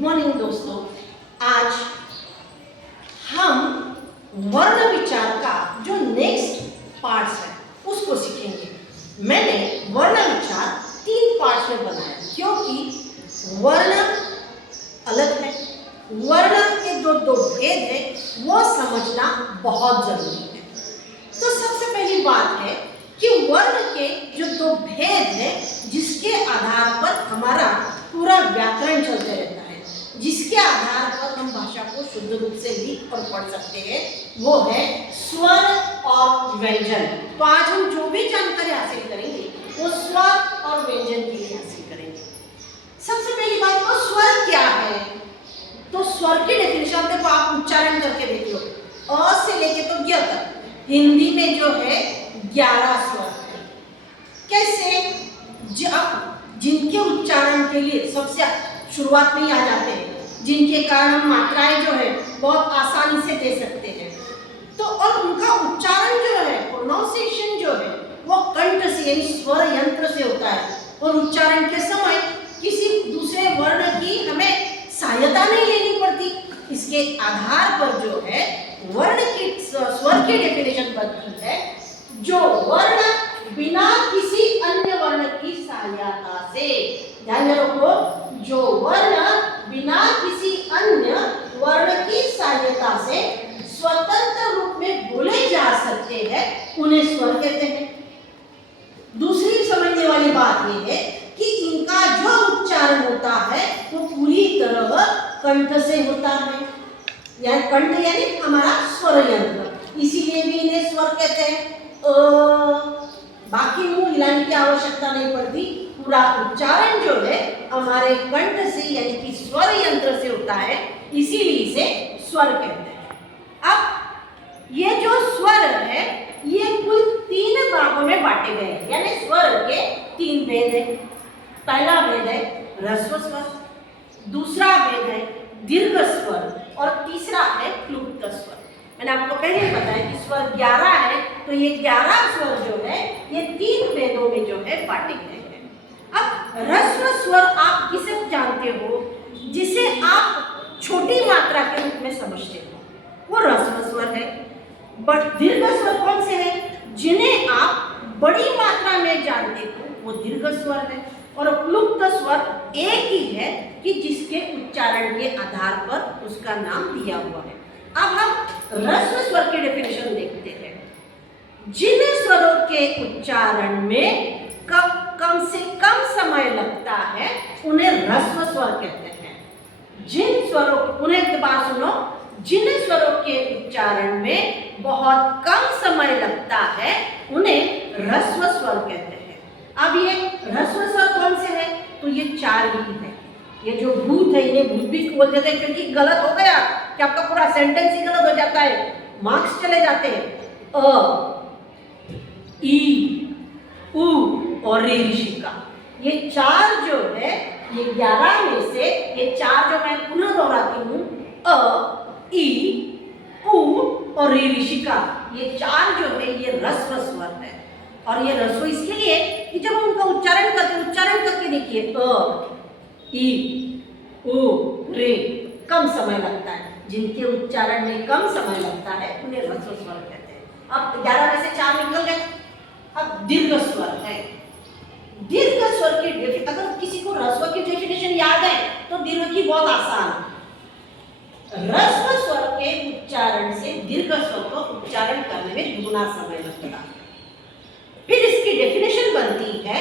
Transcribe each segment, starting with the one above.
Good morning दोस्तों। आज हम वर्ण विचार का जो नेक्स्ट पार्ट्स है उसको सीखेंगे। मैंने वर्ण विचार 3 पार्ट्स में बनाया क्योंकि वर्ण अलग है। वर्ण के जो 2 भेद है वो समझना बहुत जरूरी है। तो सबसे पहली बात है कि वर्ण के जो 2 भेद है जिसके आधार पर हमारा पूरा व्याकरण चलते रहता है, जिसके आधार पर हम भाषा को शुद्ध रूप से लिख और पढ़ सकते हैं, वो है स्वर और व्यंजन। तो आज हम जो भी जानकारी हासिल करेंगे वो स्वर और व्यंजन के लिए हासिल करेंगे। सबसे पहली बात तो स्वर क्या है। तो स्वर की डेफिनेशन देखो, आप उच्चारण करके देख लो, अ से लेके तो ज्ञ तक हिंदी में जो है 11 स्वर है। कैसे? जिनके उच्चारण के लिए सबसे शुरुआत में ही आ जाते हैं, जिनके कारण हम मात्राएं जो है बहुत आसानी से दे सकते हैं। तो और उनका उच्चारण जो है, प्रोनाउंसिएशन जो है, वो कंठ से यानी स्वर यंत्र से होता है। और उच्चारण के समय किसी दूसरे वर्ण की हमें सहायता नहीं लेनी पड़ती। इसके आधार पर जो है वर्ण की स्वर की डेफिनेशन बनती है, जो वर्ण बिना किसी अन्य वर्ण की सहायता से, ध्यान में रखो, जो वर्ण बिना किसी अन्य वर्ण की सहायता से स्वतंत्र रूप में बोले जा सकते हैं, उन्हें स्वर कहते हैं। दूसरी समझने वाली बात यह है कि इनका जो उच्चारण होता है वो पूरी तरह कंठ से होता है, या कंठ यानी हमारा स्वर यंत्र, इसीलिए भी इन्हें स्वर कहते हैं। बाकी मुंह हिलाने की आवश्यकता नहीं पड़ती, पूरा उच्चारण जो है हमारे कंठ से यानी कि स्वर यंत्र से होता है, इसीलिए इसे स्वर कहते हैं। अब ये जो स्वर है ये कुल 3 भागों में बांटे गए हैं, यानी स्वर के 3 भेद है। पहला भेद है ह्रस्व स्वर, दूसरा भेद है दीर्घ स्वर और तीसरा है क्लुप्त स्वर। मैंने आपको पहले ही बताया कि स्वर 11 है, तो ये 11 स्वर जो है ये 3 भेदों में जो है बांटे गए हैं। अब ह्रस्व स्वर आप किसे जानते हो? जिसे आप छोटी मात्रा के रूप में समझते हो, वो ह्रस्व स्वर है। बट दीर्घ स्वर कौन से हैं? जिन्हें आप बड़ी मात्रा में जानते हो, वो दीर्घ स्वर है। और क्लुप्त स्वर एक ही है कि जिसके उच्चारण के आधार पर उसका नाम दिया हुआ है। अब हम ह्रस्व स्वर की डेफिनेशन देखते हैं। जिन स्वरों के उच्चारण में कम से कम समय लगता है उन्हें ह्रस्व स्वर कहते हैं। जिन स्वरों, उन्हें एक बात सुनो, जिन स्वरों के उच्चारण में बहुत कम समय लगता है उन्हें ह्रस्व स्वर कहते हैं। अब ये ह्रस्व स्वर कौन से है? तो ये 4 ही है। ये जो भूत है, ये भूत भी बोल देते हैं क्योंकि गलत हो गया कि आपका पूरा सेंटेंस ही गलत हो जाता है, मार्क्स चले जाते हैं। अ, ई, उ और रे ऋषिका, ये 4 जो है, ये 11 में से ये 4 जो मैं पुनः दोहराती हूँ, अ, ई, उ और रे ऋषिका, ये 4 जो है ये ह्रस्व स्वर है। और ये ह्रस्व इसके लिए कि जब हम उनका उच्चारण करके देखिए, अ, ई, उ, रे, कम समय लगता है। जिनके उच्चारण में कम समय लगता है उन्हें ह्रस्व स्वर कहते हैं। अब 11 में से 4 निकल गए। अब दीर्घ स्वर है। दीर्घ स्वर की अगर किसी को ह्रस्व की डेफिनेशन याद है तो दीर्घ की बहुत आसान है। ह्रस्व स्वर के उच्चारण से दीर्घ स्वर को उच्चारण करने में दुगुना समय लगता है। फिर इसकी डेफिनेशन बनती है,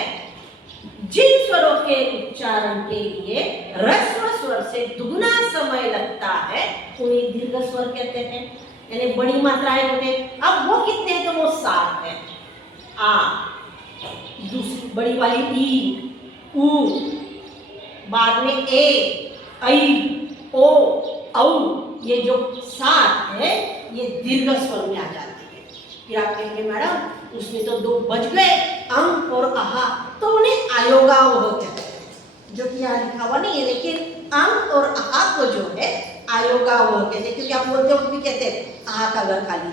जिन स्वरों के उच्चारण के लिए ह्रस्व स्वर से दुगुना समय लगता है उन्हें दीर्घ स्वर कहते हैं, यानी बड़ी मात्राएं होते हैं। अब वो कितने हैं? तो वो 7 है। आ, दूसरी बड़ी वाली ई, उ, बाद में ए, ऐ, ओ, औ, ये जो 7 है ये दीर्घ स्वर में आ जाती है। फिर आप कहेंगे मैडम उसमें तो 2 बच गए, अंग और आहा, तो उन्हें आयोगावह कहते हैं, जो कि यहाँ लिखा हुआ नहीं है, लेकिन अंग और आहा को जो है आयोगावह कहते हैं, क्योंकि आप बोलते हो भी कहते हैं आहा का घर खाली,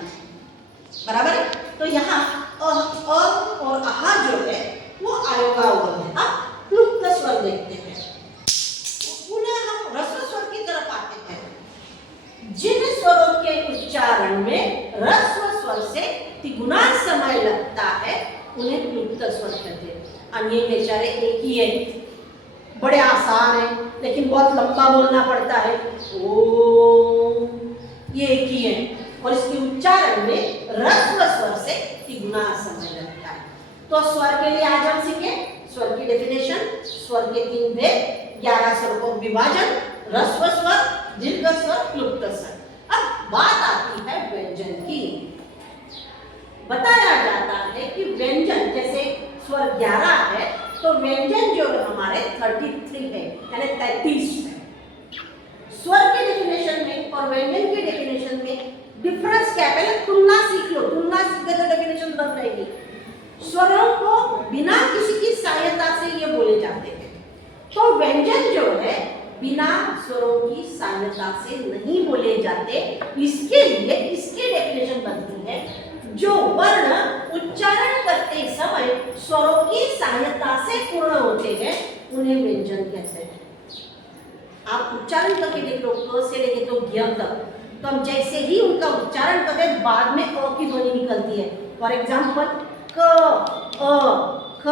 बराबर है। तो यहाँ अ और आहा जो है वो आयोगावह है। अब क्लुप्त स्वर देखते हैं। पुनः हम ह्रस्व स्वर उन्हें क्लुप्त स्वर कहते हैं। और ये बेचारे एक ही है, बड़े आसान है, लेकिन बहुत लंबा बोलना पड़ता है। ओ, ये एक ही है और इसके उच्चारण में ह्रस्व स्वर से तिगुना समय लगता है। तो स्वर के लिए आज हम सीखे स्वर की डेफिनेशन, स्वर के 3 भेद, 11 स्वरों को विभाजन, ह्रस्व स्वर, दीर्घ स्वर, क्लुप्त स्वर। अब बात आती है व्यंजन की। बताया जाता है कि व्यंजन जैसे स्वर 11 है तो व्यंजन जो हमारे 33 है, यानी 33 है। स्वर के डेफिनेशन में और व्यंजन के डेफिनेशन में डिफरेंस क्या है? पहले तुलना सीख लो, तुलना सीखे तो डेफिनेशन बन जाएगी। स्वरों को बिना किसी की सहायता से ये बोले जाते हैं, तो व्यंजन जो है बिना स्वरों की सहायता से नहीं बोले जाते। इसके लिए इसके डेफिनेशन बनती है, जो वर्ण उच्चारण करते समय स्वरों की सहायता से पूर्ण होते हैं उन्हें व्यंजन कहते हैं। आप उच्चारण करके देख लो, क से लेके तो ज्ञ तक, तो हम जैसे ही उनका उच्चारण करते हैं बाद में अ की ध्वनि निकलती है। फॉर एग्जाम्पल क अ ख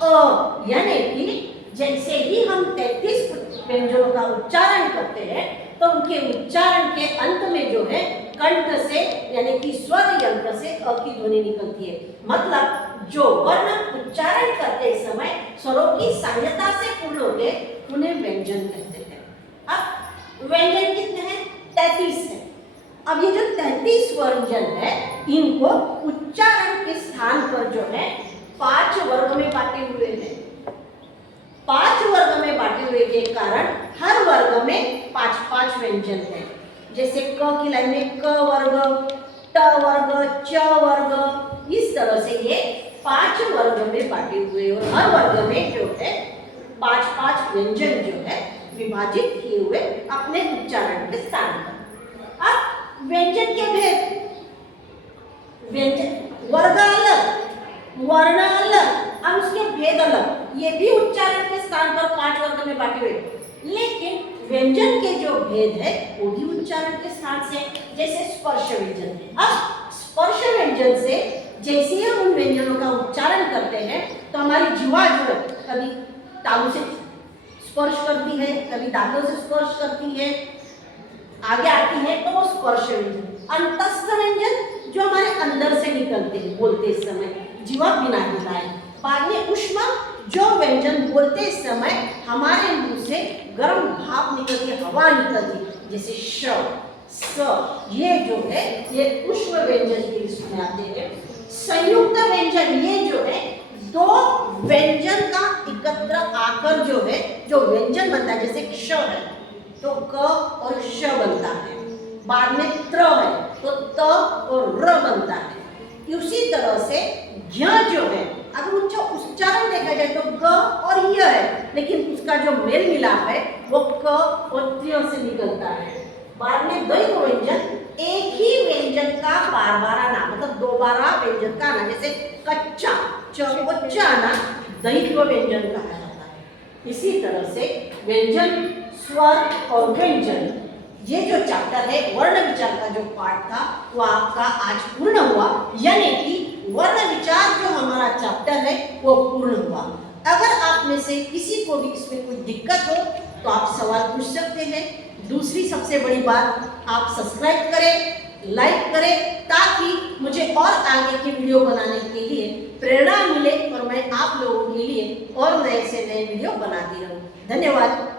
अ, यानी कि जैसे ही हम 33 व्यंजनों का उच्चारण करते हैं तो उनके उच्चारण के अंत में जो है कंठ से यानी कि स्वर यंत्र से अ की ध्वनि निकलती है। मतलब जो वर्ण उच्चारण करते समय स्वरों की सहायता से पूर्ण होते उन्हें व्यंजन कहते हैं। अब व्यंजन कितने हैं? 33 है। अब ये जो 33 व्यंजन है इनको उच्चारण के स्थान पर जो है 5 वर्ग में बांटे हुए हैं। 5 वर्ग में बांटे हुए के कारण हर वर्ग में 5-5 व्यंजन है। जैसे क की लाइन में क वर्ग, ट वर्ग, च वर्ग, इस तरह से ये 5 वर्ग में बांटे हुए और हर वर्ग में जो है 5-5 व्यंजन जो है विभाजित किए हुए अपने उच्चारण के स्थान पर। अब व्यंजन के भेद, व्यंजन वर्ग अलग, वर्ण अलग, अब उसके भेद अलग, ये भी उच्चारण के स्थान पर 5 वर्ग में बांटे हुए। लेकिन व्यंजन के जो भेद है वो भी उच्चारण के स्थान से, जैसे स्पर्श व्यंजन। अब स्पर्श व्यंजन से जैसे ही हम उन व्यंजनों का उच्चारण करते हैं तो हमारी जीवा जो है कभी तालू से स्पर्श करती है, कभी दांतों से स्पर्श करती है, आगे आती है, तो वो स्पर्श व्यंजन। अंतस्थ व्यंजन जो हमारे अंदर से निकलते हैं बोलते समय, जीवा बिना हिलाए। बाद में ऊष्मा, जो व्यंजन बोलते समय हमारे मुंह से गर्म भाप निकलती है, हवा निकलती है, जैसे श, स, ये जो है ये ऊष्म व्यंजन की लिस्ट में आते हैं। संयुक्त व्यंजन ये जो है 2 व्यंजन का एकत्र आकर जो है जो व्यंजन बनता है, जैसे क्ष है तो क और श बनता है, बाद में त्र है तो त और र बनता है। उसी तरह से ज्ञ जो है अगर उनका उच्चारण देखा जाए तो ग और य है, लेकिन उसका जो मेल मिलाप है वो क और त्य से निकलता है। बाद में द्वैत व्यंजन एक ही व्यंजन का बार-बार आना, मतलब दोबारा व्यंजन का आना, जैसे कच्चा, च आना द्वैत व्यंजन कहा जाता है। इसी तरह से व्यंजन, स्वर और व्यंजन, ये जो चैप्टर है वर्ण विचार का जो पाठ था वो आपका आज पूर्ण हुआ, यानी कि वर्ण विचार जो हमारा चैप्टर है वो पूर्ण हुआ। अगर आप में से किसी को भी इसमें कोई दिक्कत हो तो आप सवाल पूछ सकते हैं। दूसरी सबसे बड़ी बात, आप सब्सक्राइब करें, लाइक करें, ताकि मुझे और आगे की वीडियो बनाने के लिए प्रेरणा मिले और मैं आप लोगों के लिए और नए से नए वीडियो बनाती रहूं। धन्यवाद।